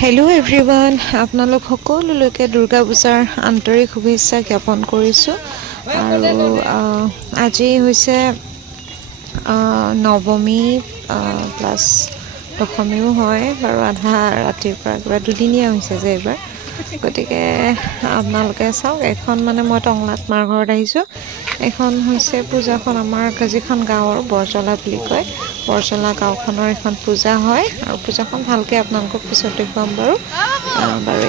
Hello' everyone, আপোনালোক সকলোলৈকে দুৰ্গা পূজাৰ আন্তৰিক শুভেচ্ছা জ্ঞাপন কৰিছোঁ। আৰু আজি হৈছে নৱমী প্লাছ দশমীও হয় বাৰু, আধা ৰাতিৰ পৰা কিবা দুদিনীয়া হৈছে যে এইবাৰ। গতিকে আপোনালোকে চাওক, এখন মানে মই টংলাত মাৰ ঘৰত আহিছোঁ। এখন হৈছে পূজাখন আমাৰ যিখন গাঁৱৰ বৰজলা বুলি কয়, বৰজলা গাঁওখনৰ এখন পূজা হয়। আৰু পূজাখন ভালকৈ আপোনালোকক পিছত দেখুৱাম বাৰু।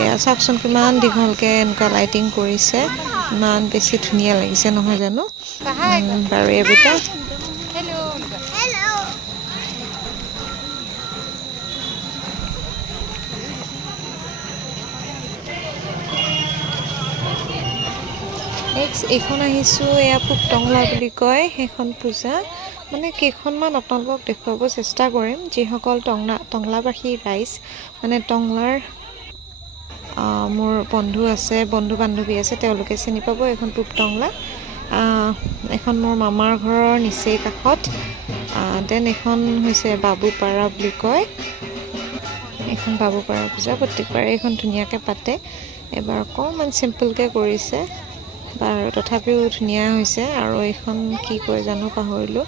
এয়া চাওকচোন, কিমান দীঘলকৈ এনেকুৱা লাইটিং কৰিছে, ইমান বেছি ধুনীয়া লাগিছে নহয় জানো। বাৰু এই বেটা নেক্সট এইখন আহিছোঁ, এয়া পুকটংলা বুলি কয় সেইখন পূজা। মানে কেইখনমান আপোনালোকক দেখুৱাব চেষ্টা কৰিম, যিসকল টংলাবাসী ৰাইজ, মানে টংলাৰ মোৰ বন্ধু আছে, বন্ধু বান্ধৱী আছে, তেওঁলোকে চিনি পাব। এইখন পুকটংলা, এখন মোৰ মামাৰ ঘৰৰ নিচেই কাষত। দেন এখন হৈছে বাবুপাৰা বুলি কয়, এইখন বাবুপাৰা পূজা। প্ৰত্যেকবাৰে এইখন ধুনীয়াকৈ পাতে, এবাৰ অকণমান চিম্পলকৈ কৰিছে বাৰু, তথাপিও ধুনীয়া হৈছে। আৰু এইখন কি কয় জানো পাহৰিলোঁ,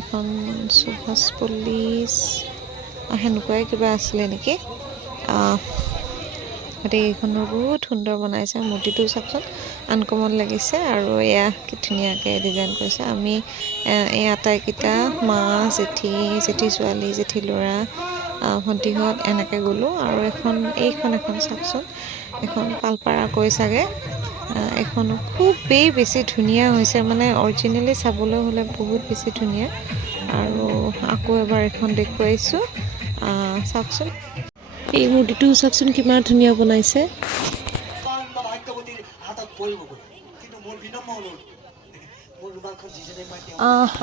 এখন সুভাষ পল্লিচ সেনেকুৱাই কিবা আছিলে নেকি। গতিকে এইখনো বহুত সুন্দৰ বনাইছে, মূৰ্তিটো চাওকচোন, আনকমন লাগিছে। আৰু এয়া কি ধুনীয়াকৈ ডিজাইন কৰিছে। আমি এই আটাইকেইটা মা, জেঠী ছোৱালী, জেঠী ল'ৰা, ভণ্টিহঁত এনেকৈ গ'লোঁ। আৰু এইখন চাওকচোন, এখন পালপাৰা কৈ চাগে। এইখনো খুবেই বেছি ধুনীয়া হৈছে, মানে অৰিজিনেলি চাবলৈ হ'লে বহুত বেছি ধুনীয়া। আৰু আকৌ এবাৰ এখন দেখুৱাইছোঁ, চাওকচোন এই মূৰ্তিটো চাওকচোন, কিমান ধুনীয়া বনাইছে।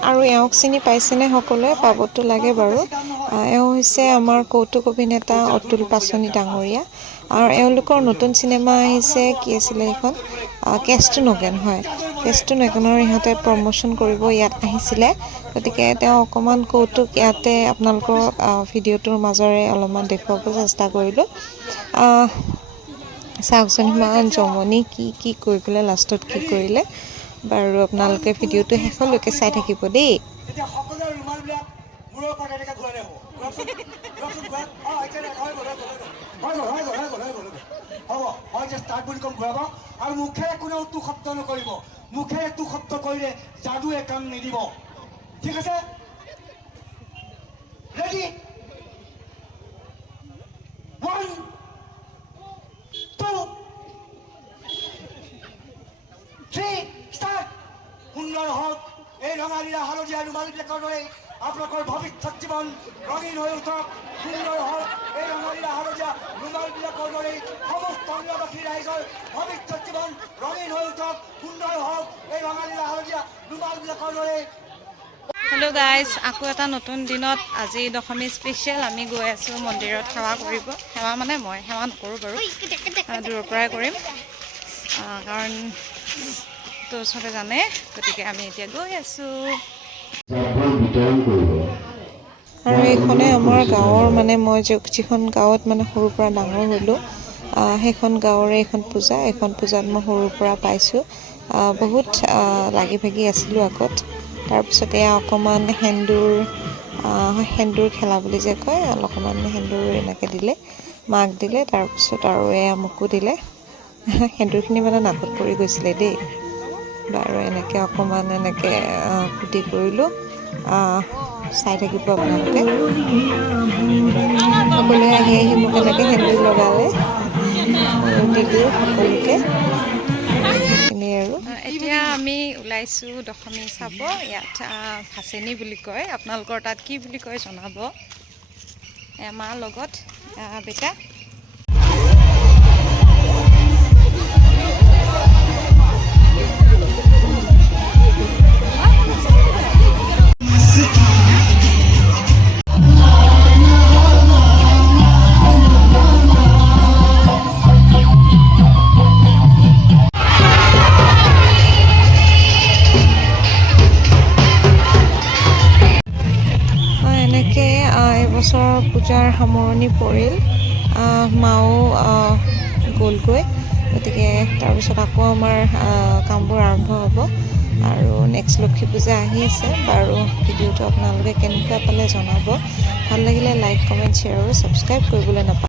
আৰু এওঁক চিনি পাইছেনে সকলোৱে? পাবতো লাগে বাৰু। এওঁ হৈছে আমাৰ কৌতুক অভিনেতা অতুল পাচনি ডাঙৰীয়া। আৰু এওঁলোকৰ নতুন চিনেমা আহিছে, কি আছিলে সেইখন, কেষ্ট টু নগেন। হয়, কেষ্ট টু নগেনৰ ইহঁতে প্ৰমোশ্যন কৰিব ইয়াত আহিছিলে। গতিকে তেওঁ অকণমান কৌতুক ইয়াতে আপোনালোকৰ ভিডিঅ'টোৰ মাজেৰে অলপমান দেখুৱাব চেষ্টা কৰিলোঁ। চাওকচোন, ইমান জমনি, কি কৰি পেলাই লাষ্টত কি কৰিলে। বাৰু আপোনালোকে ভিডিঅ'টো শেষলৈকে চাই থাকিব দেই। আৰু মুখেৰে কোনেও তোৰ শব্দ নকৰিব, মুখেৰে তোৰ শব্দ কৰিলে যাদুৱে কাম নিদিব। ঠিক আছে, ৰেডি, 1 2 3 ষ্টাৰ্ট। সুন্দৰ হওক এই ৰঙালীয়া হালধীয়া ৰুমালবিলাকৰ দৰে আপোনালোকৰ ভৱিষ্যত জীৱন ৰঙীন হৈ উঠক। সুন্দৰ হওক এই ৰঙালীয়া হালধীয়া ৰুমালবিলাকৰ দৰে সমস্ত টংলাবাসী ৰাইজৰ ভৱিষ্যত জীৱন ৰঙীন হৈ উঠক। সুন্দৰ হওক এই ৰঙালীয়া হালধীয়া ৰুমালবিলাকৰ দৰে। হেল্ল' গাইজ, আকৌ এটা নতুন দিনত আজি দশমী স্পেচিয়েল। আমি গৈ আছোঁ মন্দিৰত সেৱা কৰিব। সেৱা মানে মই সেৱা নকৰোঁ বাৰু, দূৰৰ পৰাই কৰিম, কাৰণ তো চবে জানে। গতিকে আমি এতিয়া গৈ আছোঁ। আৰু এইখনে আমাৰ গাঁৱৰ, মানে মই যিখন গাঁৱত মানে সৰুৰ পৰা ডাঙৰ হ'লোঁ, সেইখন গাঁৱৰে এইখন পূজা। এইখন পূজাত মই সৰুৰ পৰা পাইছোঁ, বহুত লাগি ভাগি আছিলোঁ আগত। তাৰপিছত এয়া অকণমান সেন্দুৰ খেলা বুলি যে কয়, অকণমান সেন্দুৰ এনেকৈ দিলে, মাক দিলে, তাৰপিছত আৰু এয়া মোকো দিলে। সেন্দুৰখিনি মানে নাকত পৰি গৈছিলে দেই। বাৰু এনেকৈ অকণমান এনেকৈ ফূৰ্তি কৰিলোঁ। চাই থাকিব আপোনালোকে। সকলোৱে আহি মোক এনেকৈ সেন্দুৰ লগালে, ময়ো দিলোঁ সকলোকে। সেইখিনি আৰু এতিয়া আমি ওলাইছোঁ দশমী চাব। ইয়াত ভাচেনি বুলি কয়, আপোনালোকৰ তাত কি বুলি কয় জনাব। মাৰ লগত বেটা এনেকৈ এইবছৰৰ পূজাৰ সামৰণি পৰিল। মাও গ'লগৈ, গতিকে তাৰপিছত আকৌ আমাৰ কামবোৰ আৰম্ভ হ'ব আৰু নেক্সট লক্ষী পূজা আহি আছে। বাৰু ভিডিঅ'টো আপোনালোকে কেনেকুৱা পালে জনাব। ভাল লাগিলে লাইক কমেণ্ট শ্বেয়াৰ আৰু ছাবস্ক্ৰাইব কৰিবলৈ নাপাহৰিব।